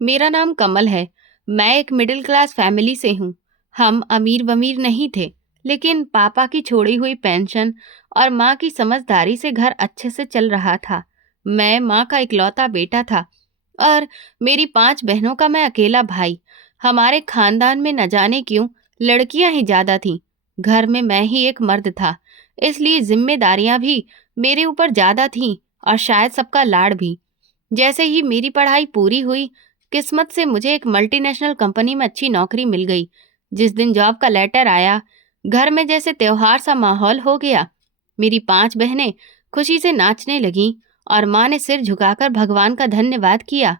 मेरा नाम कमल है। मैं एक मिडिल क्लास फैमिली से हूँ। हम अमीर वमीर नहीं थे, लेकिन पापा की छोड़ी हुई पेंशन और माँ की समझदारी से घर अच्छे से चल रहा था। मैं माँ का इकलौता बेटा था और मेरी 5 बहनों का मैं अकेला भाई। हमारे खानदान में न जाने क्यों लड़कियां ही ज्यादा थीं। घर में मैं ही एक मर्द था, इसलिए जिम्मेदारियां भी मेरे ऊपर ज्यादा थीं और शायद सबका लाड़ भी। जैसे ही मेरी पढ़ाई पूरी हुई, किस्मत से मुझे एक मल्टीनेशनल कंपनी में अच्छी नौकरी मिल गई। जिस दिन जॉब का लेटर आया, घर में जैसे त्योहार सा माहौल हो गया। मेरी 5 बहनें खुशी से नाचने लगीं और माँ ने सिर झुकाकर भगवान का धन्यवाद किया।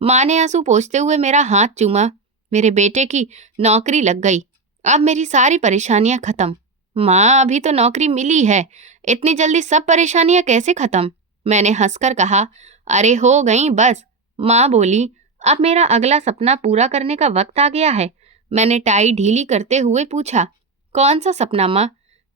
माँ ने आंसू पोंछते हुए मेरा हाथ चूमा। मेरे बेटे की नौकरी लग गई। अब मेरी सारी परेशानियां खत्म। माँ, अभी तो नौकरी मिली है, इतनी जल्दी सब परेशानियां कैसे खत्म? मैंने हंसकर कहा। अरे हो गई बस। माँ बोली, अब मेरा अगला सपना पूरा करने का वक्त आ गया है। मैंने टाई ढीली करते हुए पूछा, कौन सा सपना माँ?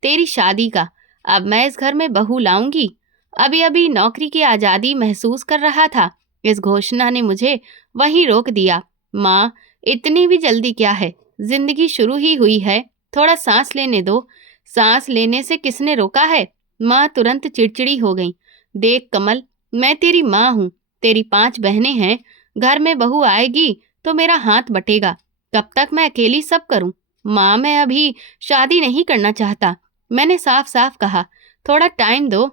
तेरी शादी का। अब मैं इस घर में बहू लाऊंगी। अभी अभी नौकरी की आजादी महसूस कर रहा था। इस घोषणा ने मुझे वहीं रोक दिया। माँ, इतनी भी जल्दी क्या है? जिंदगी शुरू ही हुई है, थोड़ा सांस लेने दो। सांस लेने से किसने रोका है? माँ तुरंत चिड़चिड़ी हो गई। देख कमल, मैं तेरी माँ हूँ, तेरी 5 बहनें हैं। घर में बहू आएगी तो मेरा हाथ बटेगा। कब तक मैं अकेली सब करूं? माँ, मैं अभी शादी नहीं करना चाहता, मैंने साफ साफ कहा। थोड़ा टाइम दो।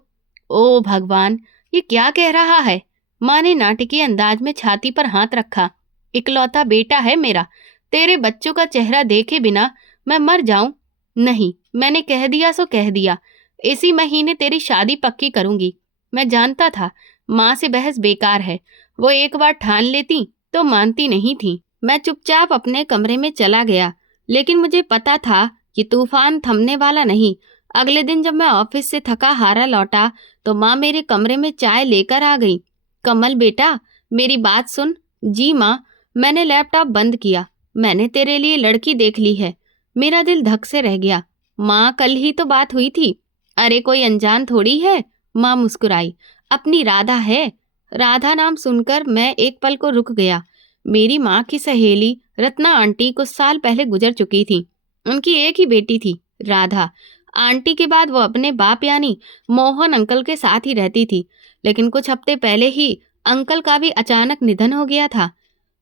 ओ भगवान, ये क्या कह रहा है? माँ ने नाटकीय अंदाज में छाती पर हाथ रखा। इकलौता बेटा है मेरा, तेरे बच्चों का चेहरा देखे बिना मैं मर जाऊं? नहीं, मैंने कह दिया सो कह दिया। इसी महीने तेरी शादी पक्की करूंगी। मैं जानता था माँ से बहस बेकार है, वो एक बार ठान लेती तो मानती नहीं थी। मैं चुपचाप अपने कमरे में चला गया, लेकिन मुझे पता था कि तूफान थमने वाला नहीं। अगले दिन जब मैं ऑफिस से थका हारा लौटा, तो माँ मेरे कमरे में चाय लेकर आ गई। कमल बेटा, मेरी बात सुन। जी माँ। मैंने लैपटॉप बंद किया। मैंने तेरे लिए लड़की देख ली है। मेरा दिल धक से रह गया। माँ, कल ही तो बात हुई थी। अरे कोई अनजान थोड़ी है। माँ मुस्कुराई। अपनी राधा है। राधा नाम सुनकर मैं एक पल को रुक गया। मेरी माँ की सहेली रत्ना आंटी कुछ साल पहले गुजर चुकी थी। उनकी एक ही बेटी थी, राधा। आंटी के बाद वो अपने बाप यानी मोहन अंकल के साथ ही रहती थी, लेकिन कुछ हफ्ते पहले ही अंकल का भी अचानक निधन हो गया था।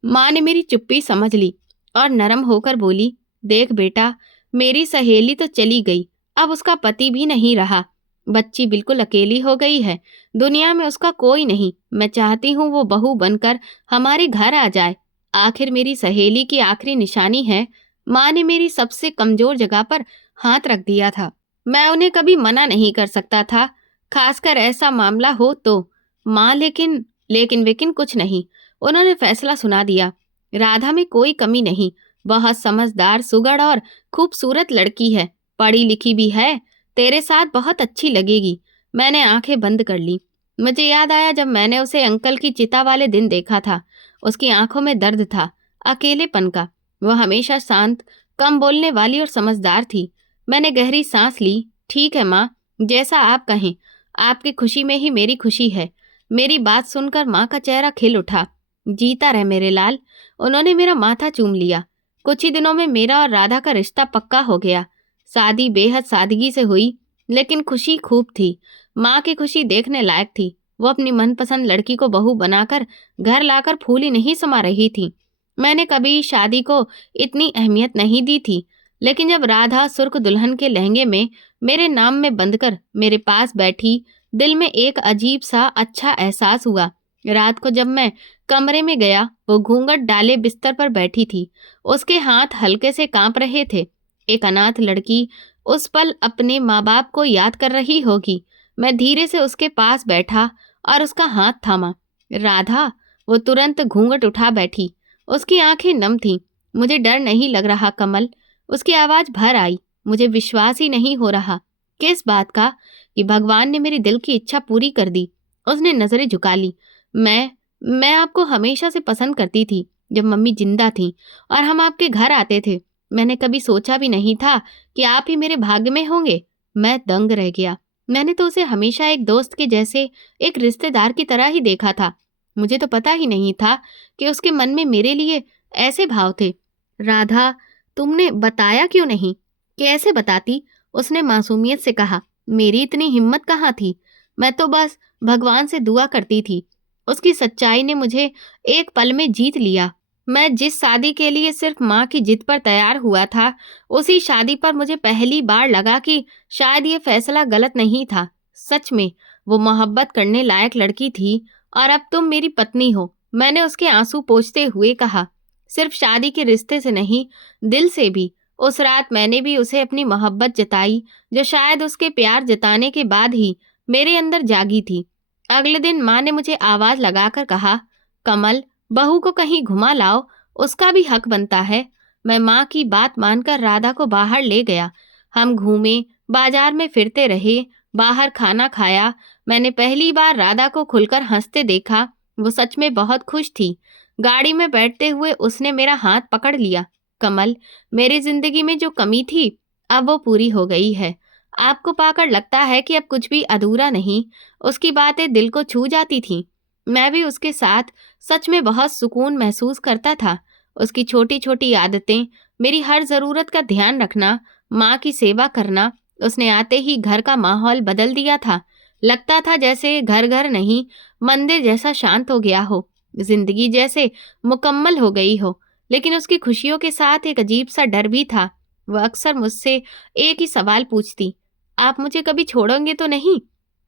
माँ ने मेरी चुप्पी समझ ली और नरम होकर बोली, देख बेटा, मेरी सहेली तो चली गई, अब उसका पति भी नहीं रहा। बच्ची बिल्कुल अकेली हो गई है, दुनिया में उसका कोई नहीं। मैं चाहती हूँ वो बहू बनकर हमारे घर आ जाए। आखिर मेरी सहेली की आखिरी निशानी है। माँ ने मेरी सबसे कमजोर जगह पर हाथ रख दिया था। मैं उन्हें कभी मना नहीं कर सकता था, खासकर ऐसा मामला हो तो। माँ, लेकिन लेकिन वेकिन कुछ नहीं। उन्होंने फैसला सुना दिया। राधा में कोई कमी नहीं, बहुत समझदार, सुगढ़ और खूबसूरत लड़की है, पढ़ी लिखी भी है, तेरे साथ बहुत अच्छी लगेगी। मैंने आंखें बंद कर ली। मुझे याद आया जब मैंने उसे अंकल की चिता वाले दिन देखा था। उसकी आंखों में दर्द था, अकेलेपन का। वह हमेशा शांत, कम बोलने वाली और समझदार थी। मैंने गहरी सांस ली। ठीक है माँ, जैसा आप कहें। आपकी खुशी में ही मेरी खुशी है। मेरी बात सुनकर माँ का चेहरा खिल उठा। जीता रहे मेरे लाल। उन्होंने मेरा माथा चूम लिया। कुछ ही दिनों में मेरा और राधा का रिश्ता पक्का हो गया। शादी बेहद सादगी से हुई, लेकिन खुशी खूब थी। माँ की खुशी देखने लायक थी। वो अपनी मनपसंद लड़की को बहू बनाकर घर लाकर फूली नहीं समा रही थी। मैंने कभी शादी को इतनी अहमियत नहीं दी थी, लेकिन जब राधा सुर्ख दुल्हन के लहंगे में मेरे नाम में बंधकर मेरे पास बैठी, दिल में एक अजीब सा अच्छा एहसास हुआ। रात को जब मैं कमरे में गया, वो घूंघट डाले बिस्तर पर बैठी थी। उसके हाथ हल्के से कांप रहे थे। एक अनाथ लड़की उस पल अपने माँ बाप को याद कर रही होगी। मैं धीरे से उसके पास बैठा और उसका हाथ थामा। राधा। वो तुरंत घूंघट उठा बैठी। उसकी आंखें नम थीं। मुझे डर नहीं लग रहा कमल। उसकी आवाज भर आई। मुझे विश्वास ही नहीं हो रहा। किस बात का? कि भगवान ने मेरी दिल की इच्छा पूरी कर दी। उसने नजरें झुका ली। मैं आपको हमेशा से पसंद करती थी, जब मम्मी जिंदा थी और हम आपके घर आते थे। मैंने कभी सोचा भी नहीं था कि आप ही मेरे भाग्य में होंगे। मैं दंग रह गया। मैंने तो उसे हमेशा एक दोस्त के जैसे, एक रिश्तेदार की तरह ही देखा था। मुझे तो पता ही नहीं था कि उसके मन में मेरे लिए ऐसे भाव थे। राधा, तुमने बताया क्यों नहीं? कैसे बताती? उसने मासूमियत से कहा। मेरी इतनी हिम्मत कहाँ थी? मैं तो बस भगवान से दुआ करती थी। उसकी सच्चाई ने मुझे एक पल में जीत लिया। मैं जिस शादी के लिए सिर्फ माँ की जिद पर तैयार हुआ था, उसी शादी पर मुझे पहली बार लगा कि शायद ये फैसला गलत नहीं था। सच में वो मोहब्बत करने लायक लड़की थी और अब तुम मेरी पत्नी हो। मैंने उसके आंसू पोंछते हुए कहा। सिर्फ शादी के रिश्ते से नहीं, दिल से भी। उस रात मैंने भी उसे अपनी मोहब्बत जताई, जो शायद उसके प्यार जताने के बाद ही मेरे अंदर जागी थी। अगले दिन माँ ने मुझे आवाज लगाकर कहा, कमल, बहू को कहीं घुमा लाओ, उसका भी हक बनता है। मैं माँ की बात मानकर राधा को बाहर ले गया। हम घूमे, बाजार में फिरते रहे, बाहर खाना खाया। मैंने पहली बार राधा को खुलकर हंसते देखा। वो सच में बहुत खुश थी। गाड़ी में बैठते हुए उसने मेरा हाथ पकड़ लिया। कमल, मेरी जिंदगी में जो कमी थी, अब वो पूरी हो गई है। आपको पाकर लगता है कि अब कुछ भी अधूरा नहीं। उसकी बातें दिल को छू जाती थीं। मैं भी उसके साथ सच में बहुत सुकून महसूस करता था। उसकी छोटी छोटी आदतें, मेरी हर जरूरत का ध्यान रखना, माँ की सेवा करना, उसने आते ही घर का माहौल बदल दिया था। लगता था जैसे घर घर नहीं, मंदिर जैसा शांत हो गया हो, जिंदगी जैसे मुकम्मल हो गई हो। लेकिन उसकी खुशियों के साथ एक अजीब सा डर भी था। वह अक्सर मुझसे एक ही सवाल पूछती, आप मुझे कभी छोड़ोगे तो नहीं?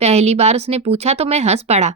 पहली बार उसने पूछा तो मैं हंस पड़ा।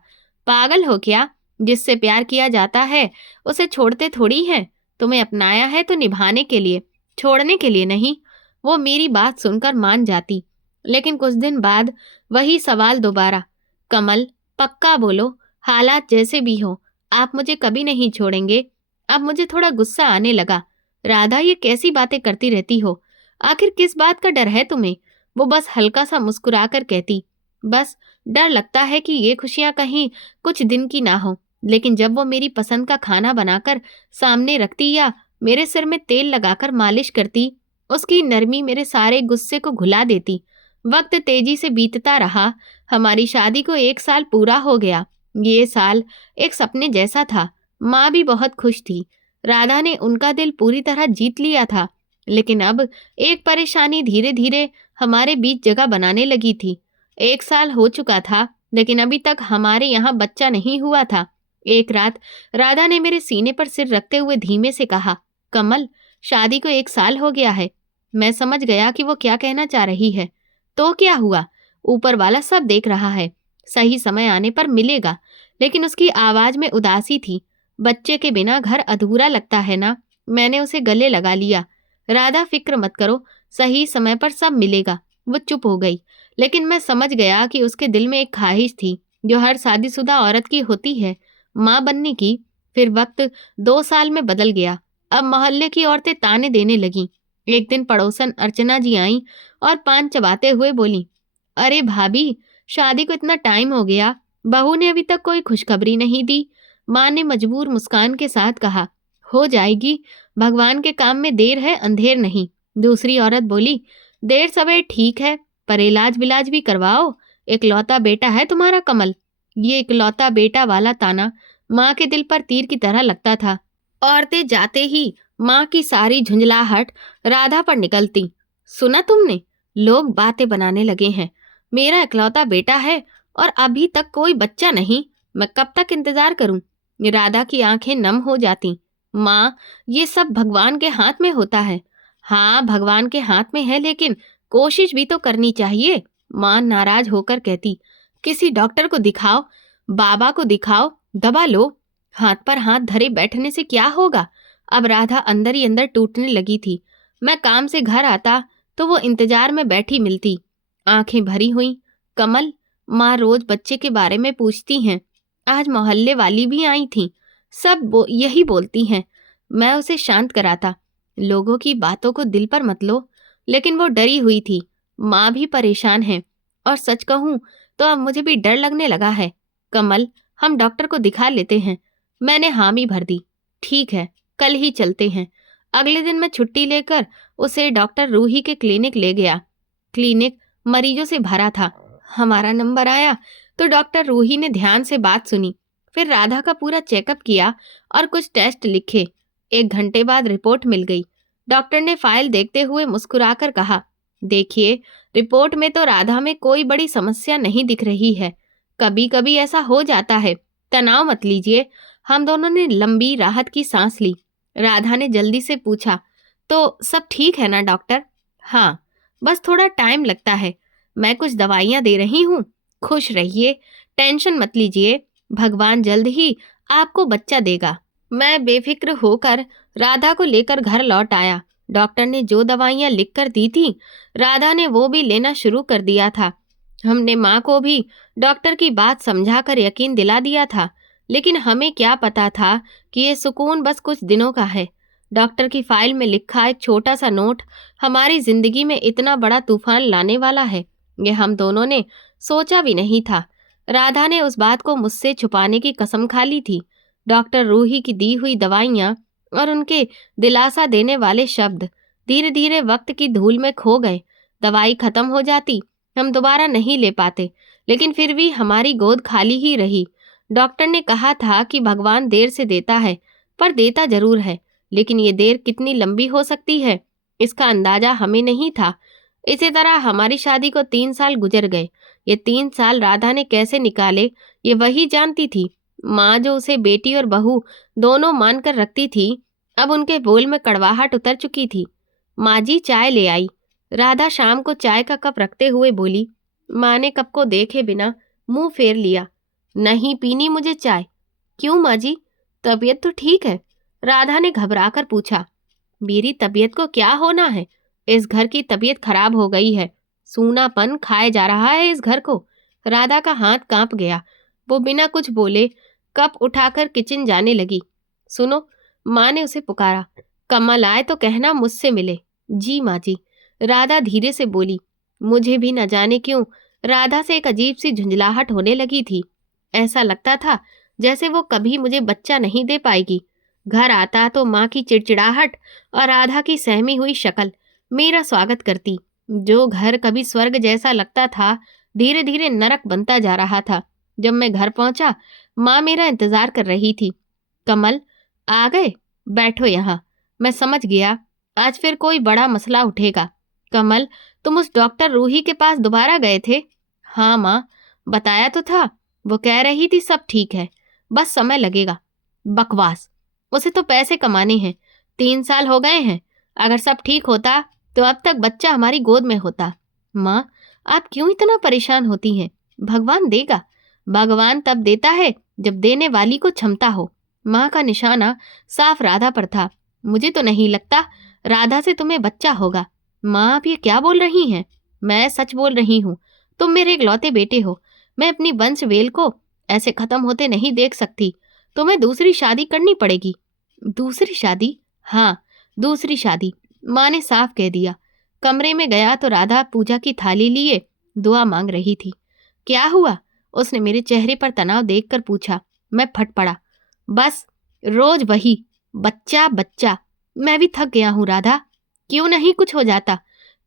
पागल हो क्या? जिससे प्यार किया जाता है उसे छोड़ते थोड़ी हैं। तुम्हें अपनाया है तो निभाने के लिए, छोड़ने के लिए नहीं। वो मेरी बात सुनकर मान जाती, लेकिन कुछ दिन बाद वही सवाल दोबारा। कमल, पक्का बोलो, हालात जैसे भी हो, आप मुझे कभी नहीं छोड़ेंगे? अब मुझे थोड़ा गुस्सा आने लगा। राधा, ये कैसी बातें करती रहती हो? आखिर किस बात का डर है तुम्हें? वो बस हल्का सा मुस्कुराकर कहती, बस डर लगता है कि ये खुशियां कहीं कुछ दिन की ना हो। लेकिन जब वो मेरी पसंद का खाना बनाकर सामने रखती या मेरे सिर में तेल लगाकर मालिश करती, उसकी नरमी मेरे सारे गुस्से को घुला देती। वक्त तेजी से बीतता रहा। हमारी शादी को 1 साल पूरा हो गया। ये साल एक सपने जैसा था। माँ भी बहुत खुश थी। राधा ने उनका दिल पूरी तरह जीत लिया था। लेकिन अब एक परेशानी धीरे धीरे हमारे बीच जगह बनाने लगी थी। 1 साल हो चुका था, लेकिन अभी तक हमारे यहाँ बच्चा नहीं हुआ था। एक रात राधा ने मेरे सीने पर सिर रखते हुए धीमे से कहा, कमल, शादी को 1 साल हो गया है। मैं समझ गया कि वो क्या कहना चाह रही है। तो क्या हुआ? ऊपर वाला सब देख रहा है। सही समय आने पर मिलेगा। लेकिन उसकी आवाज में उदासी थी। बच्चे के बिना घर अधूरा लगता है ना? मैंने उसे गले लगा लिया। राधा, फिक्र मत करो, सही समय पर सब मिलेगा। वो चुप हो गई, लेकिन मैं समझ गया कि उसके दिल में एक ख्वाहिश थी जो हर शादीशुदा औरत की होती है, माँ बनने की। फिर वक्त 2 साल में बदल गया। अब मोहल्ले की औरतें ताने देने लगीं। एक दिन पड़ोसन अर्चना जी आईं और पान चबाते हुए बोली, अरे भाभी, शादी को इतना टाइम हो गया, बहू ने अभी तक कोई खुशखबरी नहीं दी। माँ ने मजबूर मुस्कान के साथ कहा, हो जाएगी, भगवान के काम में देर है अंधेर नहीं। दूसरी औरत बोली, देर सवेर ठीक है, पर इलाज विलाज भी करवाओ। इकलौता बेटा है तुम्हारा कमल। ये इकलौता बेटा वाला ताना माँ के दिल पर तीर की तरह लगता था। औरतें जाते ही माँ की सारी झुंझलाहट राधा पर निकलती। सुना तुमने? लोग बातें बनाने लगे हैं। मेरा इकलौता बेटा है और अभी तक कोई बच्चा नहीं। मैं कब तक इंतजार करूं? राधा की आंखें नम हो जाती। माँ, ये सब भगवान के हाथ में होता है। हाँ, भगवान के हाथ में है, लेकिन कोशिश भी तो करनी चाहिए। माँ नाराज होकर कहती, किसी डॉक्टर को दिखाओ, बाबा को दिखाओ, दबा लो। हाथ पर हाथ धरे बैठने से क्या होगा? अब राधा अंदर ही अंदर टूटने लगी थी। मैं काम से घर आता तो वो इंतजार में बैठी मिलती, आंखें भरी हुई। कमल, माँ रोज बच्चे के बारे में पूछती हैं। आज मोहल्ले वाली भी आई थी, सब यही बोलती हैं। मैं उसे शांत कराता, लोगों की बातों को दिल पर मत लो। लेकिन वो डरी हुई थी। माँ भी परेशान है, और सच कहूं तो अब मुझे भी डर लगने लगा है। कमल, हम डॉक्टर को दिखा लेते हैं। मैंने हामी भर दी। ठीक है, कल ही चलते हैं। अगले दिन मैं छुट्टी लेकर उसे डॉक्टर रूही के क्लिनिक ले गया। क्लिनिक मरीजों से भरा था। हमारा नंबर आया तो डॉक्टर रूही ने ध्यान से बात सुनी। फिर राधा का पूरा चेकअप किया और कुछ टेस्ट लिखे। 1 घंटे बाद रिपोर्ट मिल गई। डॉक्टर ने फाइल देखते हुए मुस्कुराकर कहा, देखिए, रिपोर्ट में तो राधा में कोई बड़ी समस्या नहीं दिख रही है। कभी कभी ऐसा हो जाता है, तनाव मत लीजिए। हम दोनों ने लंबी राहत की सांस ली। राधा ने जल्दी से पूछा, तो सब ठीक है ना डॉक्टर? हाँ, बस थोड़ा टाइम लगता है। मैं कुछ दवाइयाँ दे रही हूँ। खुश रहिए, टेंशन मत लीजिए, भगवान जल्द ही आपको बच्चा देगा। मैं बेफिक्र होकर राधा को लेकर घर लौट आया। डॉक्टर ने जो दवाइयाँ लिखकर दी थी, राधा ने वो भी लेना शुरू कर दिया था। हमने माँ को भी डॉक्टर की बात समझाकर यकीन दिला दिया था, लेकिन हमें क्या पता था कि ये सुकून बस कुछ दिनों का है। डॉक्टर की फाइल में लिखा एक छोटा सा नोट हमारी जिंदगी में इतना बड़ा तूफान लाने वाला है, ये हम दोनों ने सोचा भी नहीं था। राधा ने उस बात को मुझसे छुपाने की कसम खा ली थी। डॉक्टर रूही की दी हुई दवाइयाँ और उनके दिलासा देने वाले शब्द धीरे धीरे वक्त की धूल में खो गए। दवाई खत्म हो जाती, हम दोबारा नहीं ले पाते, लेकिन फिर भी हमारी गोद खाली ही रही। डॉक्टर ने कहा था कि भगवान देर से देता है, पर देता जरूर है, लेकिन ये देर कितनी लंबी हो सकती है, इसका अंदाजा हमें नहीं था। इसी तरह हमारी शादी को 3 साल गुजर गए। ये 3 साल राधा ने कैसे निकाले, ये वही जानती थी। माँ जो उसे बेटी और बहू दोनों मानकर रखती थी, अब उनके बोल में कड़वाहट उतर चुकी थी। माँ जी चाय ले आई। राधा शाम को चाय का कप रखते हुए बोली। माँ ने कप को देखे बिना मुंह फेर लिया। नहीं पीनी मुझे चाय। क्यों माँ जी, तबीयत तो ठीक है? राधा ने घबराकर पूछा। मेरी तबीयत को क्या होना है? इस घर की तबीयत खराब हो गई है। सूनापन खाए जा रहा है इस घर को। राधा का हाथ कांप गया। वो बिना कुछ बोले कप उठाकर किचन जाने लगी। सुनो, माँ ने उसे पुकारा। कमल आए तो कहना मुझसे मिले। जी माँ जी, राधा धीरे से बोली। मुझे भी न जाने क्यों राधा से एक अजीब सी झुंझलाहट होने लगी थी। ऐसा लगता था जैसे वो कभी मुझे बच्चा नहीं दे पाएगी। घर आता तो माँ की चिड़चिड़ाहट और राधा की सहमी हुई शक्ल मेरा स्वागत करती। जो घर कभी स्वर्ग जैसा लगता था, धीरे धीरे नरक बनता जा रहा था। जब मैं घर पहुंचा, माँ मेरा इंतजार कर रही थी। कमल आ गए, बैठो यहाँ। मैं समझ गया आज फिर कोई बड़ा मसला उठेगा। कमल, तुम उस डॉक्टर रूही के पास दोबारा गए थे? हाँ माँ, बताया तो था। वो कह रही थी सब ठीक है, बस समय लगेगा। बकवास, उसे तो पैसे कमाने हैं। 3 साल हो गए हैं। अगर सब ठीक होता तो अब तक बच्चा हमारी गोद में होता। माँ, आप क्यों इतना परेशान होती हैं? भगवान देगा। भगवान तब देता है जब देने वाली को क्षमता हो। माँ का निशाना साफ राधा पर था। मुझे तो नहीं लगता राधा से तुम्हें बच्चा होगा। माँ, आप ये क्या बोल रही हैं? मैं सच बोल रही हूँ। तुम मेरे इकलौते बेटे हो। मैं अपनी वंश वेल को ऐसे खत्म होते नहीं देख सकती। तुम्हें दूसरी शादी करनी पड़ेगी। दूसरी शादी? हाँ, दूसरी शादी, माँ ने साफ कह दिया। कमरे में गया तो राधा पूजा की थाली लिए दुआ मांग रही थी। क्या हुआ? उसने मेरे चेहरे पर तनाव देखकर पूछा। मैं फट पड़ा। बस रोज वही बच्चा बच्चा। मैं भी थक गया हूँ राधा। क्यों नहीं कुछ हो जाता?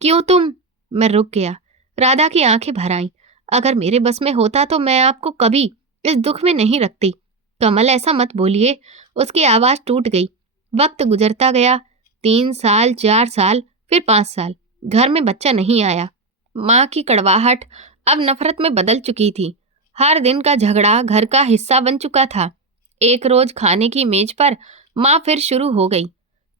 क्यों तुम? मैं रुक गया। राधा की आंखें भर आईं। अगर मेरे बस में होता तो मैं आपको कभी इस दुख में नहीं रखती। कमल, ऐसा मत बोलिए। उसकी आवाज टूट गई। वक्त गुजरता गया। 3 साल, 4 साल, फिर 5 साल। घर में बच्चा नहीं आया। माँ की कड़वाहट अब नफरत में बदल चुकी थी। हर दिन का झगड़ा घर का हिस्सा बन चुका था। एक रोज खाने की मेज पर माँ फिर शुरू हो गई।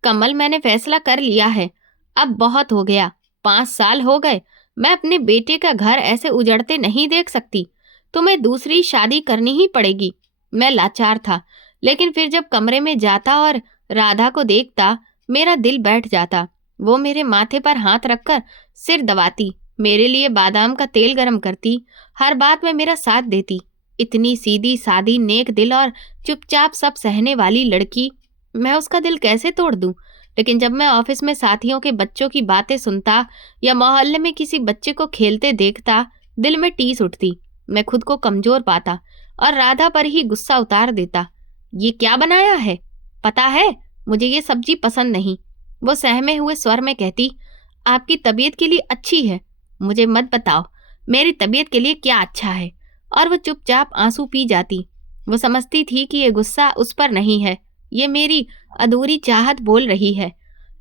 कमल, मैंने फैसला कर लिया है। अब बहुत हो गया। 5 साल हो गए। मैं अपने बेटे का घर ऐसे उजड़ते नहीं देख सकती। तुम्हें दूसरी शादी करनी ही पड़ेगी। मैं लाचार था, लेकिन फिर जब कमरे में जाता और राधा को देखता, मेरा दिल बैठ जाता। वो मेरे माथे पर हाथ रखकर सिर दबाती, मेरे लिए बादाम का तेल गरम करती, हर बात में मेरा साथ देती। इतनी सीधी सादी, नेक दिल और चुपचाप सब सहने वाली लड़की, मैं उसका दिल कैसे तोड़ दूं? लेकिन जब मैं ऑफिस में साथियों के बच्चों की बातें सुनता या मोहल्ले में किसी बच्चे को खेलते देखता, दिल में टीस उठती। मैं खुद को कमजोर पाता और राधा पर ही गुस्सा उतार देता। ये क्या बनाया है? पता है, मुझे ये सब्जी पसंद नहीं। वो सहमे हुए स्वर में कहती। आपकी तबीयत के लिए अच्छी है। मुझे मत बताओ मेरी तबीयत के लिए क्या अच्छा है। और वो चुपचाप आंसू पी जाती। वो समझती थी कि ये गुस्सा उस पर नहीं है, ये मेरी अधूरी चाहत बोल रही है।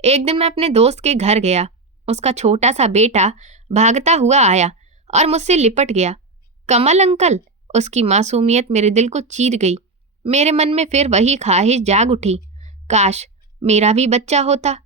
एक दिन मैं अपने दोस्त के घर गया। उसका छोटा सा बेटा भागता हुआ आया और मुझसे लिपट गया। कमल अंकल। उसकी मासूमियत मेरे दिल को चीर गई। मेरे मन में फिर वही ख्वाहिश जाग उठी, काश मेरा भी बच्चा होता।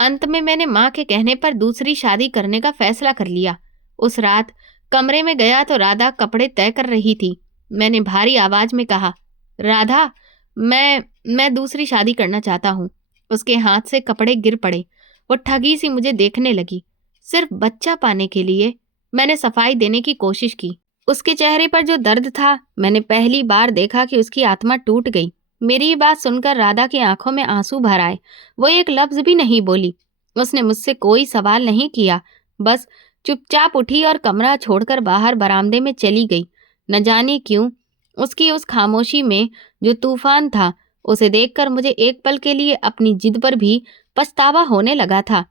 अंत में मैंने माँ के कहने पर दूसरी शादी करने का फैसला कर लिया। उस रात कमरे में गया तो राधा कपड़े तय कर रही थी। मैंने भारी आवाज में कहा, राधा, मैं दूसरी शादी करना चाहता हूँ। उसके हाथ से कपड़े गिर पड़े। वो ठगी सी मुझे देखने लगी। सिर्फ बच्चा पाने के लिए मैंने सफाई देने की कोशिश की। उसके चेहरे पर जो दर्द था, मैंने पहली बार देखा कि उसकी आत्मा टूट गई। मेरी ये बात सुनकर राधा की आंखों में आंसू भर आए। वो एक लफ्ज भी नहीं बोली। उसने मुझसे कोई सवाल नहीं किया, बस चुपचाप उठी और कमरा छोड़कर बाहर बरामदे में चली गई। न जाने क्यों उसकी उस खामोशी में जो तूफान था, उसे देखकर मुझे एक पल के लिए अपनी जिद पर भी पछतावा होने लगा था।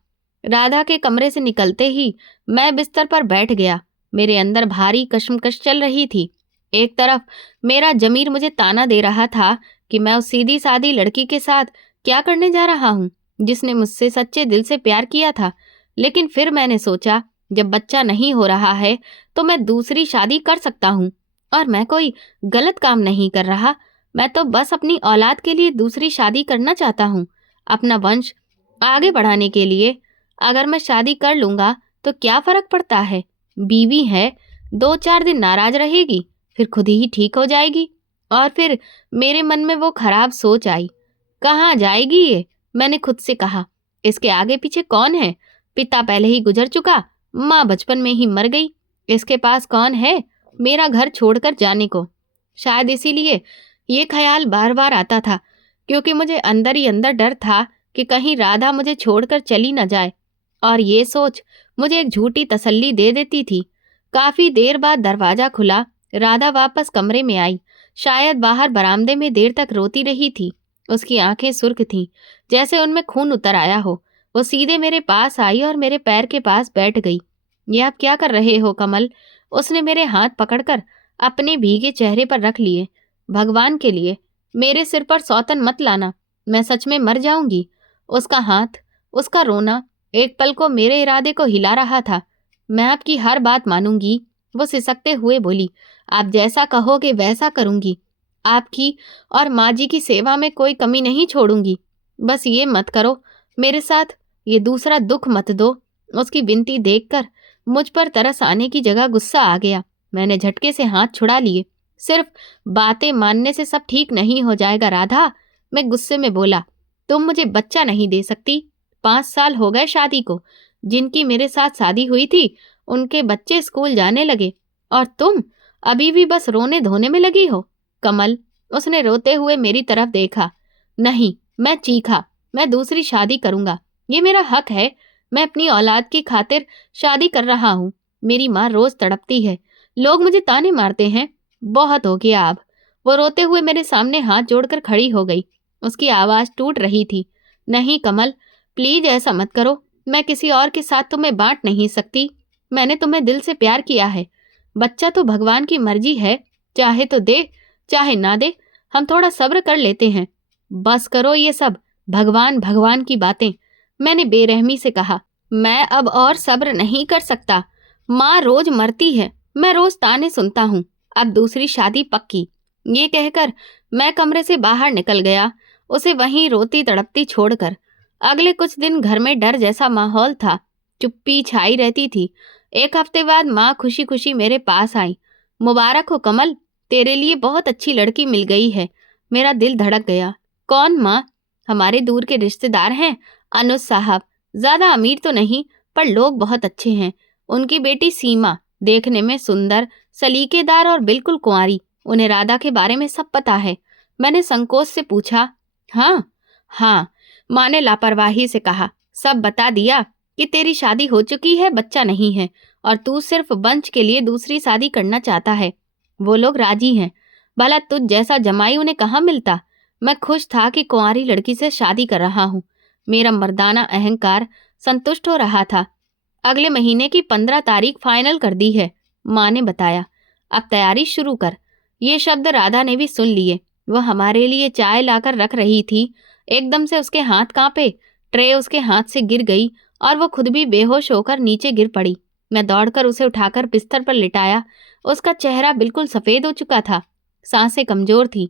राधा के कमरे से निकलते ही मैं बिस्तर पर बैठ गया। मेरे अंदर भारी कशमकश चल रही थी। एक तरफ मेरा जमीर मुझे ताना दे रहा था कि मैं उस सीधी सादी लड़की के साथ क्या करने जा रहा हूँ, जिसने मुझसे सच्चे दिल से प्यार किया था। लेकिन फिर मैंने सोचा, जब बच्चा नहीं हो रहा है तो मैं दूसरी शादी कर सकता हूँ। और मैं कोई गलत काम नहीं कर रहा। मैं तो बस अपनी औलाद के लिए दूसरी शादी करना चाहता हूँ, अपना वंश आगे बढ़ाने के लिए। अगर मैं शादी कर लूंगा तो क्या फर्क पड़ता है? बीवी है, 2-4 दिन नाराज रहेगी, फिर खुद ही ठीक हो जाएगी। और फिर मेरे मन में वो खराब सोच आई, कहाँ जाएगी ये? मैंने खुद से कहा, इसके आगे पीछे कौन है? पिता पहले ही गुजर चुका, माँ बचपन में ही मर गई। इसके पास कौन है मेरा घर छोड़कर जाने को? शायद इसीलिए ये ख्याल बार बार आता था, क्योंकि मुझे अंदर ही अंदर डर था कि कहीं राधा मुझे छोड़कर चली न जाए। और ये सोच मुझे एक झूठी तसल्ली दे देती थी। काफी देर बाद दरवाजा खुला। राधा वापस कमरे में आई। शायद बाहर बरामदे में देर तक रोती रही थी। उसकी आंखें सुर्ख थीं, जैसे उनमें खून उतर आया हो। वो सीधे मेरे पास आई और मेरे पैर के पास बैठ गई। ये आप क्या कर रहे हो कमल? उसने मेरे हाथ पकड़कर अपने भीगे चेहरे पर रख लिए। भगवान के लिए मेरे सिर पर सौतन मत लाना, मैं सच में मर जाऊंगी। उसका हाथ, उसका रोना एक पल को मेरे इरादे को हिला रहा था। मैं आपकी हर बात मानूंगी, वो सिसकते हुए बोली। आप जैसा कहोगे वैसा करूंगी। आपकी और माँ जी की सेवा में कोई कमी नहीं छोड़ूंगी। बस ये मत करो मेरे साथ, ये दूसरा दुख मत दो। उसकी विनती देखकर मुझ पर तरस आने की जगह गुस्सा आ गया। मैंने झटके से हाथ छुड़ा लिए। सिर्फ बातें मानने से सब ठीक नहीं हो जाएगा राधा, मैं गुस्से में बोला। तुम मुझे बच्चा नहीं दे सकती। 5 साल हो गए शादी को। जिनकी मेरे साथ शादी हुई थी उनके बच्चे स्कूल जाने लगे, और तुम अभी भी बस रोने धोने में लगी हो। कमल, उसने रोते हुए मेरी तरफ देखा। नहीं, मैं चीखा, मैं दूसरी शादी करूंगा, ये मेरा हक है। मैं अपनी औलाद की खातिर शादी कर रहा हूँ। मेरी माँ रोज तड़पती है, लोग मुझे ताने मारते हैं। बहुत हो गया अब। वो रोते हुए मेरे सामने हाथ जोड़कर खड़ी हो गई। उसकी आवाज टूट रही थी। नहीं कमल, प्लीज ऐसा मत करो। मैं किसी और के साथ तुम्हें बांट नहीं सकती। मैंने तुम्हें दिल से प्यार किया है। बच्चा तो भगवान की मर्जी है, चाहे तो दे चाहे ना दे। हम थोड़ा सब्र कर लेते हैं। बस करो ये सब भगवान भगवान की बातें, मैंने बेरहमी से कहा। मैं अब और सब्र नहीं कर सकता। माँ रोज मरती है, मैं रोज ताने सुनता हूँ। अब दूसरी शादी पक्की। ये कहकर मैं कमरे से बाहर निकल गया, उसे वहीं रोती तड़पती छोड़कर। अगले कुछ दिन घर में डर जैसा माहौल था। चुप्पी छाई रहती थी। एक हफ्ते बाद माँ खुशी खुशी मेरे पास आई। मुबारक हो कमल, तेरे लिए बहुत अच्छी लड़की मिल गई है। मेरा दिल धड़क गया। कौन माँ? हमारे दूर के रिश्तेदार हैं, अनुज साहब। ज्यादा अमीर तो नहीं, पर लोग बहुत अच्छे हैं। उनकी बेटी सीमा देखने में सुंदर, सलीकेदार और बिल्कुल कुंवारी। उन्हें राधा के बारे में सब पता है। मैंने संकोच से पूछा। हाँ हाँ, माँ ने लापरवाही से कहा। सब बता दिया कि तेरी शादी हो चुकी है, बच्चा नहीं है, और तू सिर्फ वंश के लिए दूसरी शादी करना चाहता है। वो लोग राजी हैं। भला तुझ जैसा जमाई उन्हें कहाँ मिलता। मैं खुश था कि कुंवारी लड़की से शादी कर रहा हूँ। मेरा मर्दाना अहंकार संतुष्ट हो रहा था। अगले महीने की 15 तारीख फाइनल कर दी है, माँ ने बताया। अब तैयारी शुरू कर। ये शब्द राधा ने भी सुन लिए। वह हमारे लिए चाय लाकर रख रही थी। एकदम से उसके हाथ कांपे, ट्रे उसके हाथ से गिर गई और वो खुद भी बेहोश होकर नीचे गिर पड़ी। मैं दौड़कर उसे उठाकर बिस्तर पर लिटाया। उसका चेहरा बिल्कुल सफेद हो चुका था, सांसें कमजोर थी।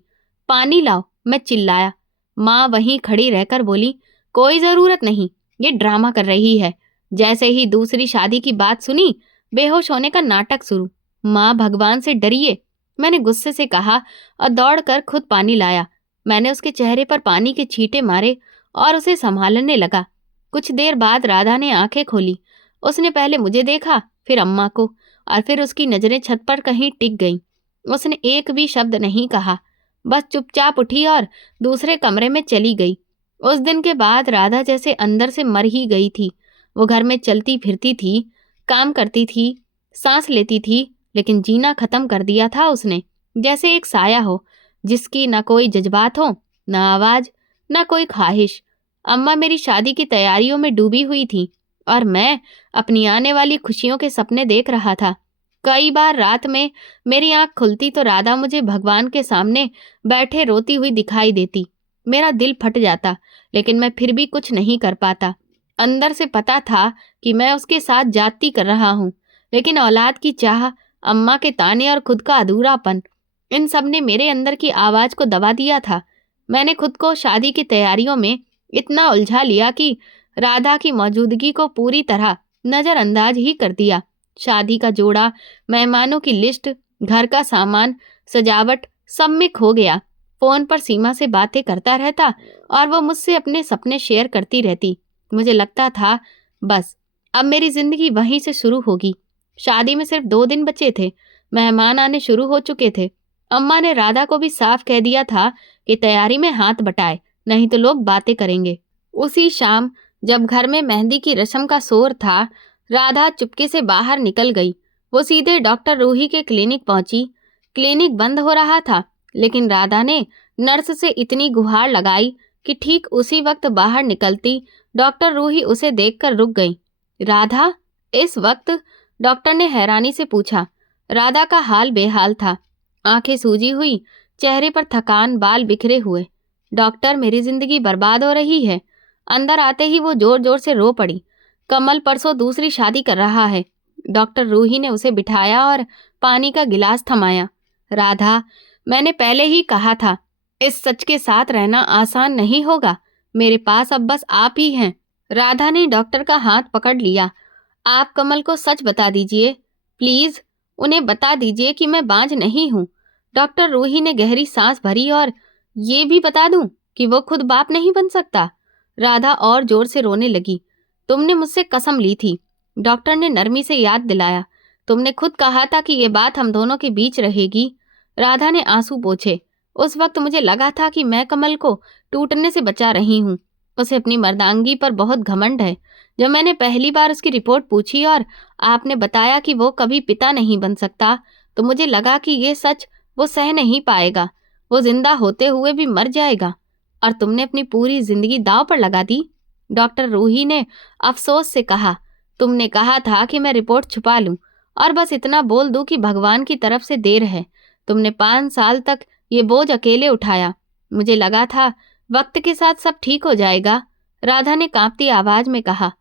पानी लाओ, मैं चिल्लाया। माँ वहीं खड़ी रहकर बोली, कोई जरूरत नहीं, ये ड्रामा कर रही है। जैसे ही दूसरी शादी की बात सुनी, बेहोश होने का नाटक शुरू। माँ भगवान से डरिए, मैंने गुस्से से कहा और दौड़कर खुद पानी लाया। मैंने उसके चेहरे पर पानी के छींटे मारे और उसे संभालने लगा। कुछ देर बाद राधा ने आंखें खोली। उसने पहले मुझे देखा, फिर अम्मा को, और फिर उसकी नजरें छत पर कहीं टिक गईं। उसने एक भी शब्द नहीं कहा, बस चुपचाप उठी और दूसरे कमरे में चली गई। उस दिन के बाद राधा जैसे अंदर से मर ही गई थी। वो घर में चलती फिरती थी, काम करती थी, सांस लेती थी, लेकिन जीना खत्म कर दिया था उसने। जैसे एक साया हो, जिसकी ना कोई जज्बात हो, ना आवाज, ना कोई ख्वाहिश। अम्मा मेरी शादी की तैयारियों में डूबी हुई थी और मैं अपनी आने वाली खुशियों के सपने देख रहा था। कई बार रात में मेरी आंख खुलती तो राधा मुझे भगवान के सामने बैठे रोती हुई दिखाई देती। मेरा दिल फट जाता, लेकिन मैं फिर भी कुछ नहीं कर पाता। अंदर से पता था कि मैं उसके साथ जाती कर रहा हूँ, लेकिन औलाद की चाह, अम्मा के ताने और खुद का अधूरापन, इन सब ने मेरे अंदर की आवाज को दबा दिया था। मैंने खुद को शादी की तैयारियों में इतना उलझा लिया कि राधा की मौजूदगी को पूरी तरह नजरअंदाज ही कर दिया। शादी का जोड़ा, मेहमानों की लिस्ट, घर का सामान, सजावट, सब में खो गया। फोन पर सीमा से बातें करता रहता और वो मुझसे अपने सपने शेयर करती रहती। मुझे लगता था बस अब मेरी जिंदगी वहीं से शुरू होगी। शादी में सिर्फ 2 दिन बचे थे। मेहमान आने शुरू हो चुके थे। अम्मा ने राधा को भी साफ कह दिया था कि तैयारी में हाथ बटाए, नहीं तो लोग बातें करेंगे। उसी शाम जब घर में मेहंदी की रस्म का शोर था, राधा चुपके से बाहर निकल गई। वो सीधे डॉक्टर रूही के क्लिनिक पहुंची। क्लिनिक बंद हो रहा था, लेकिन राधा ने नर्स से इतनी गुहार लगाई कि ठीक उसी वक्त बाहर निकलती डॉक्टर रूही उसे देखकर रुक गई। राधा, इस वक्त? डॉक्टर ने हैरानी से पूछा। राधा का हाल बेहाल था, आंखें सूजी हुई, चेहरे पर थकान, बाल बिखरे हुए। डॉक्टर, मेरी जिंदगी बर्बाद हो रही है। अंदर आते ही वो जोर जोर से रो पड़ी। कमल परसों दूसरी शादी कर रहा है। डॉक्टर रूही ने उसे बिठाया और पानी का गिलास थमाया। राधा, मैंने पहले ही कहा था, इस सच के साथ रहना आसान नहीं होगा। मेरे पास अब बस आप ही हैं। राधा ने डॉक्टर का हाथ पकड़ लिया। आप कमल को सच बता दीजिए, प्लीज। उन्हें बता दीजिए कि मैं बांझ नहीं हूँ। डॉक्टर रूही ने गहरी सांस भरी। और ये भी बता दूं कि वो खुद बाप नहीं बन सकता। राधा और जोर से रोने लगी। तुमने मुझसे कसम ली थी, डॉक्टर ने नरमी से याद दिलाया। तुमने खुद कहा था कि ये बात हम दोनों के बीच रहेगी। राधा ने आंसू पोंछे। उस वक्त मुझे लगा था कि मैं कमल को टूटने से बचा रही हूँ। उसे अपनी मर्दांगी पर बहुत घमंड है। जब मैंने पहली बार उसकी रिपोर्ट पूछी और आपने बताया कि वो कभी पिता नहीं बन सकता, तो मुझे लगा कि ये सच वो सह नहीं पाएगा। वो जिंदा होते हुए भी मर जाएगा। और तुमने अपनी पूरी जिंदगी दांव पर लगा दी। डॉक्टर रूही ने अफसोस से कहा। तुमने कहा था कि मैं रिपोर्ट छुपा लूं और बस इतना बोल दूं कि भगवान की तरफ से देर है। तुमने 5 साल तक ये बोझ अकेले उठाया। मुझे लगा था वक्त के साथ सब ठीक हो जाएगा। राधा ने कांपती आवाज में कहा।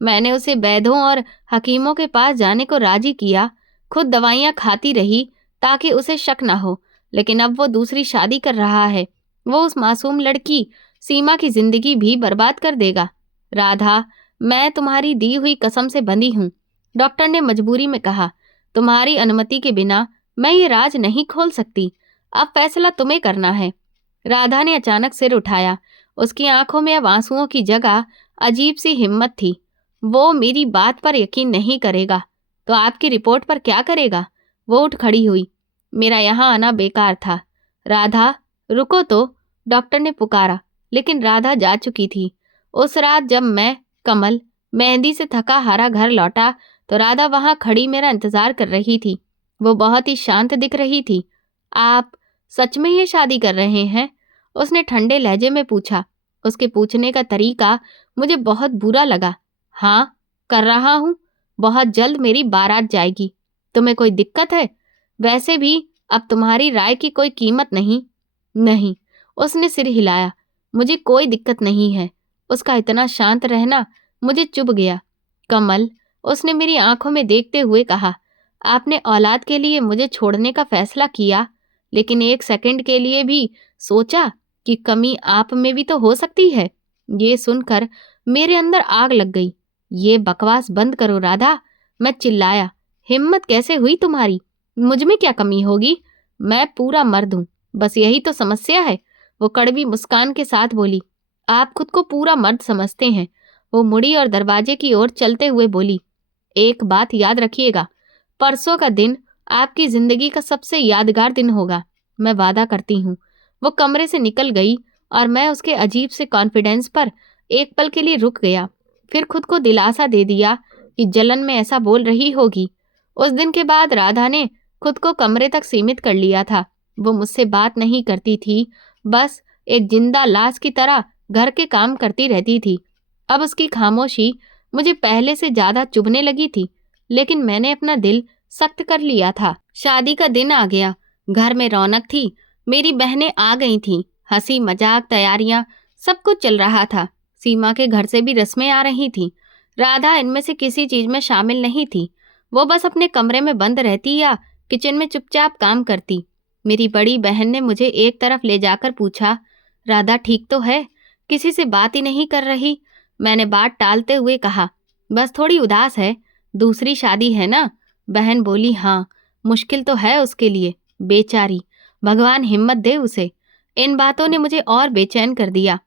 मैंने उसे वैद्यों और हकीमों के पास जाने को राजी किया, खुद दवाइयां खाती रही ताकि उसे शक न हो। लेकिन अब वो दूसरी शादी कर रहा है। वो उस मासूम लड़की सीमा की जिंदगी भी बर्बाद कर देगा। राधा, मैं तुम्हारी दी हुई कसम से बंधी हूँ। डॉक्टर ने मजबूरी में कहा। तुम्हारी अनुमति के बिना मैं ये राज नहीं खोल सकती। अब फैसला तुम्हें करना है। राधा ने अचानक सिर उठाया। उसकी आंखों में अब आंसुओं की जगह अजीब सी हिम्मत थी। वो मेरी बात पर यकीन नहीं करेगा तो आपकी रिपोर्ट पर क्या करेगा? वो उठ खड़ी हुई। मेरा यहाँ आना बेकार था। राधा, रुको तो, डॉक्टर ने पुकारा, लेकिन राधा जा चुकी थी। उस रात जब मैं, कमल, मेहंदी से थका हारा घर लौटा तो राधा वहां खड़ी मेरा इंतजार कर रही थी। वो बहुत ही शांत दिख रही थी। आप सच में ये शादी कर रहे हैं? उसने ठंडे लहजे में पूछा। उसके पूछने का तरीका मुझे बहुत बुरा लगा। हाँ, कर रहा हूँ। बहुत जल्द मेरी बारात जाएगी। तुम्हें कोई दिक्कत है? वैसे भी अब तुम्हारी राय की कोई कीमत नहीं। नहीं, उसने सिर हिलाया। मुझे कोई दिक्कत नहीं है। उसका इतना शांत रहना मुझे चुभ गया। कमल, उसने मेरी आंखों में देखते हुए कहा, आपने औलाद के लिए मुझे छोड़ने का फैसला किया, लेकिन एक सेकंड के लिए भी सोचा कि कमी आप में भी तो हो सकती है? ये सुनकर मेरे अंदर आग लग गई। ये बकवास बंद करो राधा, मैं चिल्लाया। हिम्मत कैसे हुई तुम्हारी? मुझ में क्या कमी होगी? मैं पूरा मर्द हूं, बस यही तो समस्या है। वो कड़वी मुस्कान के साथ बोली। आप खुद को पूरा मर्द समझते हैं। वो मुड़ी और दरवाजे की ओर चलते हुए बोली, एक बात याद रखिएगा, परसों का दिन आपकी जिंदगी का सबसे यादगार दिन होगा, मैं वादा करती हूँ। वो कमरे से निकल गई और मैं उसके अजीब से कॉन्फिडेंस पर एक पल के लिए रुक गया। फिर खुद को दिलासा दे दिया कि जलन में ऐसा बोल रही होगी। उस दिन के बाद राधा ने खुद को कमरे तक सीमित कर लिया था। वो मुझसे बात नहीं करती थी, बस एक जिंदा लाश की तरह घर के काम करती रहती थी। अब उसकी खामोशी मुझे पहले से ज्यादा चुभने लगी थी, लेकिन मैंने अपना दिल सख्त कर लिया था। शादी का दिन आ गया। घर में रौनक थी। मेरी बहनें आ गई थीं। हंसी मजाक तैयारियां सब कुछ चल रहा था। सीमा के घर से भी रस्में आ रही थीं। राधा इनमें से किसी चीज में शामिल नहीं थी। वो बस अपने कमरे में बंद रहती या किचन में चुपचाप काम करती। मेरी बड़ी बहन ने मुझे एक तरफ ले जाकर पूछा, राधा ठीक तो है? किसी से बात ही नहीं कर रही। मैंने बात टालते हुए कहा, बस थोड़ी उदास है। दूसरी शादी है ना? बहन बोली, हाँ, मुश्किल तो है उसके लिए, बेचारी, भगवान हिम्मत दे उसे। इन बातों ने मुझे और बेचैन कर दिया।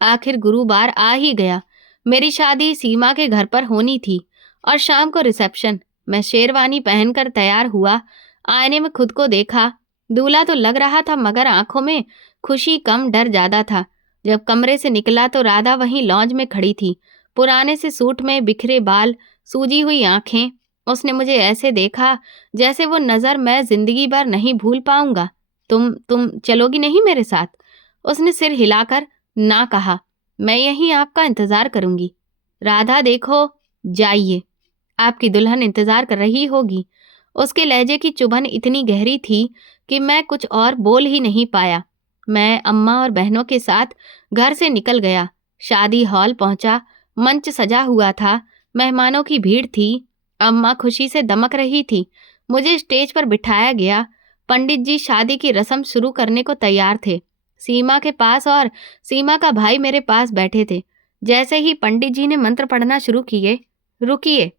आखिर गुरुवार आ ही गया। मेरी शादी सीमा के घर पर होनी थी और शाम को रिसेप्शन। मैं शेरवानी पहनकर तैयार हुआ। आईने में खुद को देखा। दूल्हा तो लग रहा था, मगर आंखों में खुशी कम डर ज्यादा था। जब कमरे से निकला तो राधा वहीं लॉन्ज में खड़ी थी, पुराने से सूट में बिखरे बाल, सूजी हुई आंखें। उसने मुझे ऐसे देखा जैसे वो नजर मैं जिंदगी भर नहीं भूल पाऊंगा। तुम चलोगी नहीं मेरे साथ? उसने सिर हिलाकर ना कहा। मैं यहीं आपका इंतजार करूंगी। राधा देखो, जाइए, आपकी दुल्हन इंतजार कर रही होगी। उसके लहजे की चुभन इतनी गहरी थी कि मैं कुछ और बोल ही नहीं पाया। मैं अम्मा और बहनों के साथ घर से निकल गया। शादी हॉल पहुंचा। मंच सजा हुआ था। मेहमानों की भीड़ थी। अम्मा खुशी से दमक रही थी। मुझे स्टेज पर बिठाया गया। पंडित जी शादी की रस्म शुरू करने को तैयार थे। सीमा के पास और सीमा का भाई मेरे पास बैठे थे। जैसे ही पंडित जी ने मंत्र पढ़ना शुरू किए, रुकिए,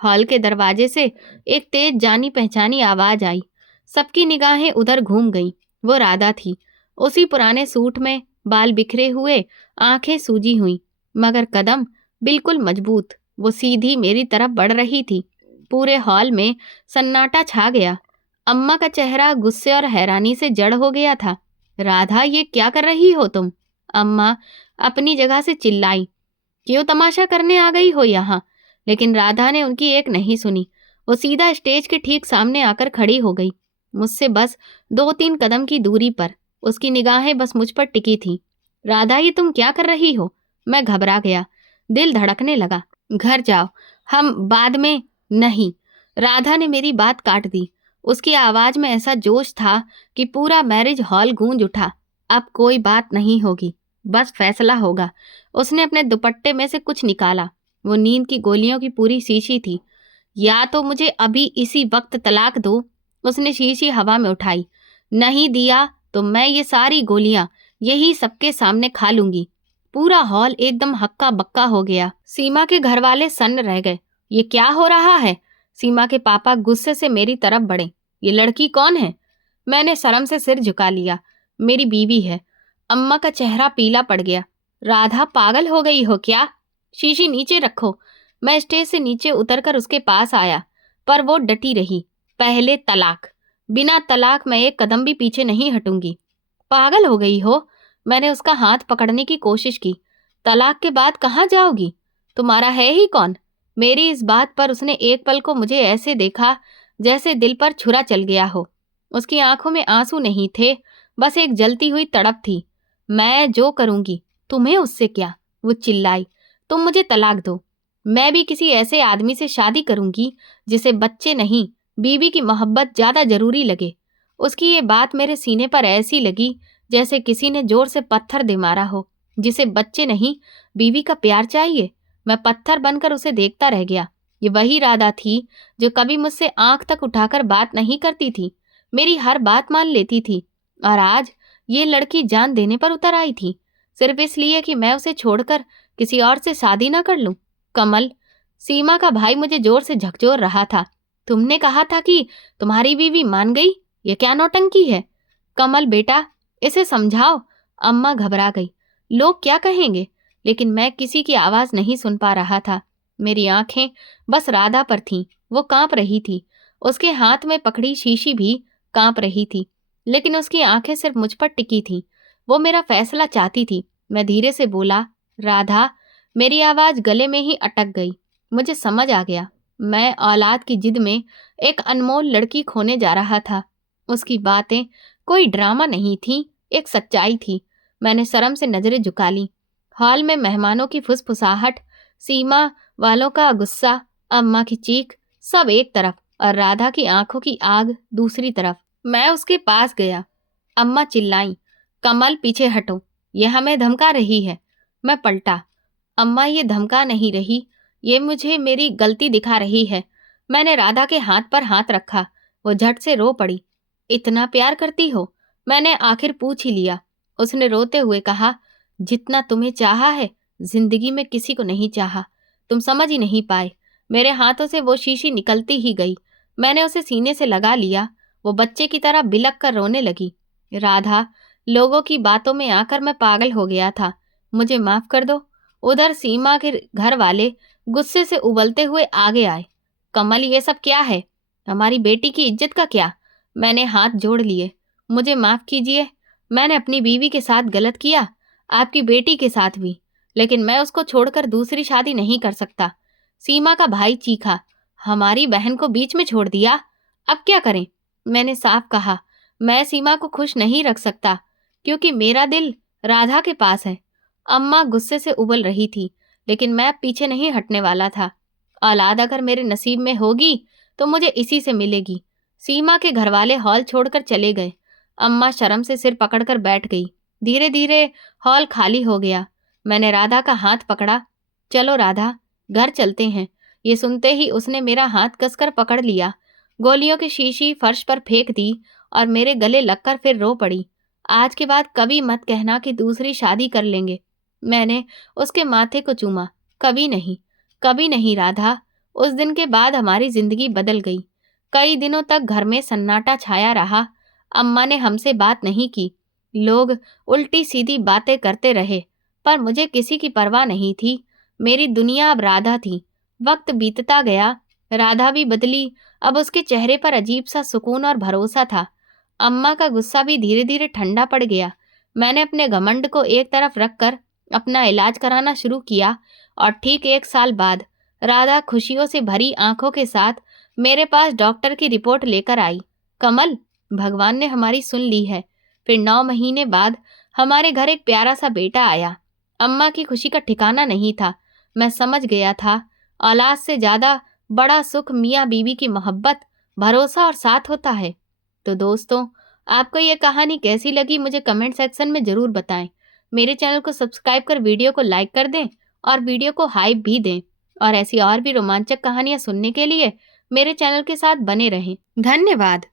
हॉल के दरवाजे से एक तेज जानी पहचानी आवाज आई। सबकी निगाहें उधर घूम गईं। वो राधा थी, उसी पुराने सूट में, बाल बिखरे हुए, आंखें सूजी हुई, मगर कदम बिल्कुल मजबूत। वो सीधी मेरी तरफ बढ़ रही थी। पूरे हॉल में सन्नाटा छा गया। अम्मा का चेहरा गुस्से और हैरानी से जड़ हो गया था। राधा, ये क्या कर रही हो तुम? अम्मा अपनी जगह से चिल्लाई, क्यों तमाशा करने आ गई हो यहाँ? लेकिन राधा ने उनकी एक नहीं सुनी। वो सीधा स्टेज के ठीक सामने आकर खड़ी हो गई, मुझसे बस 2-3 कदम की दूरी पर। उसकी निगाहें बस मुझ पर टिकी थीं। राधा, ये तुम क्या कर रही हो? मैं घबरा गया। दिल धड़कने लगा। घर जाओ, हम बाद में। नहीं, राधा ने मेरी बात काट दी। उसकी आवाज में ऐसा जोश था कि पूरा मैरिज हॉल गूंज उठा। अब कोई बात नहीं होगी, बस फैसला होगा। उसने अपने दुपट्टे में से कुछ निकाला। वो नींद की गोलियों की पूरी शीशी थी। या तो मुझे अभी इसी वक्त तलाक दो। उसने शीशी हवा में उठाई। नहीं दिया तो मैं ये सारी गोलियां यही सबके सामने खा लूंगी। पूरा हॉल एकदम हक्का बक्का हो गया। सीमा के घर वाले सन्न रह गए। ये क्या हो रहा है? सीमा के पापा गुस्से से मेरी तरफ बढ़े। ये लड़की कौन है? मैंने शर्म से सिर झुका लिया। मेरी बीवी है। अम्मा का चेहरा पीला पड़ गया। राधा, पागल हो गई हो क्या? शीशी नीचे रखो। मैं स्टेज से नीचे उतरकर उसके पास आया, पर वो डटी रही। पहले तलाक। बिना तलाक मैं एक कदम भी पीछे नहीं हटूंगी। पागल हो गई हो? मैंने उसका हाथ पकड़ने की कोशिश की। तलाक के बाद कहाँ जाओगी? तुम्हारा है ही कौन? मेरी इस बात पर उसने एक पल को मुझे ऐसे देखा जैसे दिल पर छुरा चल गया हो। उसकी आंखों में आंसू नहीं थे, बस एक जलती हुई तड़प थी। मैं जो करूंगी, तुम्हें उससे क्या? वो चिल्लाई। तुम मुझे तलाक दो। मैं भी किसी ऐसे आदमी से शादी करूंगी जिसे बच्चे नहीं, बीवी की मोहब्बत ज्यादा जरूरी लगे। उसकी ये बात मेरे सीने पर ऐसी लगी जैसे किसी ने जोर से पत्थर दे मारा हो। जिसे बच्चे नहीं, बीवी का प्यार चाहिए। मैं पत्थर बनकर उसे देखता रह गया। ये वही राधा थी जो कभी मुझसे आंख तक उठाकर बात नहीं करती थी, मेरी हर बात मान लेती थी, और आज ये लड़की जान देने पर उतर आई थी, सिर्फ इसलिए कि मैं उसे छोड़कर किसी और से शादी न कर लूं। कमल, सीमा का भाई मुझे जोर से झकझोर रहा था। तुमने कहा था कि तुम्हारी बीवी मान गई, ये क्या नौटंकी है? कमल बेटा, इसे समझाओ। अम्मा घबरा गई। लोग क्या कहेंगे? लेकिन मैं किसी की आवाज नहीं सुन पा रहा था। मेरी आंखें बस राधा पर थीं। वो कांप रही थी। उसके हाथ में पकड़ी शीशी भी कांप रही थी, लेकिन उसकी आंखें सिर्फ मुझ पर टिकी थीं। वो मेरा फैसला चाहती थी। मैं धीरे से बोला, राधा। मेरी आवाज गले में ही अटक गई। मुझे समझ आ गया, मैं औलाद की जिद में एक अनमोल लड़की खोने जा रहा था। उसकी बातें कोई ड्रामा नहीं थी, एक सच्चाई थी। मैंने शर्म से नजरें झुका ली। हॉल में मेहमानों की फुसफुसाहट, सीमा वालों का गुस्सा, अम्मा की चीख, सब एक तरफ और राधा की आंखों की आग दूसरी तरफ। मैं उसके पास गया। अम्मा चिल्लाई, कमल पीछे हटो, ये हमें धमका रही है। मैं पलटा। अम्मा ये धमका नहीं रही, ये मुझे मेरी गलती दिखा रही है। मैंने राधा के हाथ पर हाथ रखा। वो झट से रो पड़ी। इतना प्यार करती हो? मैंने आखिर पूछ ही लिया। उसने रोते हुए कहा, जितना तुम्हें चाहा है, जिंदगी में किसी को नहीं चाहा। तुम समझ ही नहीं पाए। मेरे हाथों से वो शीशी निकलती ही गई। मैंने उसे सीने से लगा लिया। वो बच्चे की तरह बिलक कर रोने लगी। राधा, लोगों की बातों में आकर मैं पागल हो गया था। मुझे माफ कर दो। उधर सीमा के घर वाले गुस्से से उबलते हुए आगे आए। कमल, ये सब क्या है? हमारी बेटी की इज्जत का क्या? मैंने हाथ जोड़ लिए। मुझे माफ कीजिए। मैंने अपनी बीवी के साथ गलत किया, आपकी बेटी के साथ भी, लेकिन मैं उसको छोड़कर दूसरी शादी नहीं कर सकता। सीमा का भाई चीखा, हमारी बहन को बीच में छोड़ दिया, अब क्या करें? मैंने साफ कहा, मैं सीमा को खुश नहीं रख सकता, क्योंकि मेरा दिल राधा के पास है। अम्मा गुस्से से उबल रही थी, लेकिन मैं पीछे नहीं हटने वाला था। औलाद अगर मेरे नसीब में होगी तो मुझे इसी से मिलेगी। सीमा के घरवाले हॉल छोड़कर चले गए। अम्मा शर्म से सिर पकड़कर बैठ गई। धीरे धीरे हॉल खाली हो गया। मैंने राधा का हाथ पकड़ा। चलो राधा, घर चलते हैं। ये सुनते ही उसने मेरा हाथ कसकर पकड़ लिया। गोलियों की शीशी फर्श पर फेंक दी और मेरे गले लगकर फिर रो पड़ी। आज के बाद कभी मत कहना कि दूसरी शादी कर लेंगे। मैंने उसके माथे को चूमा। कभी नहीं राधा। उस दिन के बाद हमारी जिंदगी बदल गई। कई दिनों तक घर में सन्नाटा छाया रहा। अम्मा ने हमसे बात नहीं की। लोग उल्टी सीधी बातें करते रहे, पर मुझे किसी की परवाह नहीं थी। मेरी दुनिया अब राधा थी। वक्त बीतता गया, राधा भी बदली। अब उसके चेहरे पर अजीब सा सुकून और भरोसा था। अम्मा का गुस्सा भी धीरे धीरे ठंडा पड़ गया। मैंने अपने घमंड को एक तरफ रखकर अपना इलाज कराना शुरू किया, और ठीक 1 साल बाद राधा खुशियों से भरी आंखों के साथ मेरे पास डॉक्टर की रिपोर्ट लेकर आई। कमल, भगवान ने हमारी सुन ली है। फिर 9 महीने बाद हमारे घर एक प्यारा सा बेटा आया। अम्मा की खुशी का ठिकाना नहीं था। मैं समझ गया था, औलाद से ज्यादा बड़ा सुख मियाँ बीवी की मोहब्बत, भरोसा और साथ होता है। तो दोस्तों, आपको ये कहानी कैसी लगी मुझे कमेंट सेक्शन में जरूर बताएं। मेरे चैनल को सब्सक्राइब कर वीडियो को लाइक कर दें और वीडियो को हाइप भी दें। और ऐसी और भी रोमांचक कहानियां सुनने के लिए मेरे चैनल के साथ बने रहें। धन्यवाद।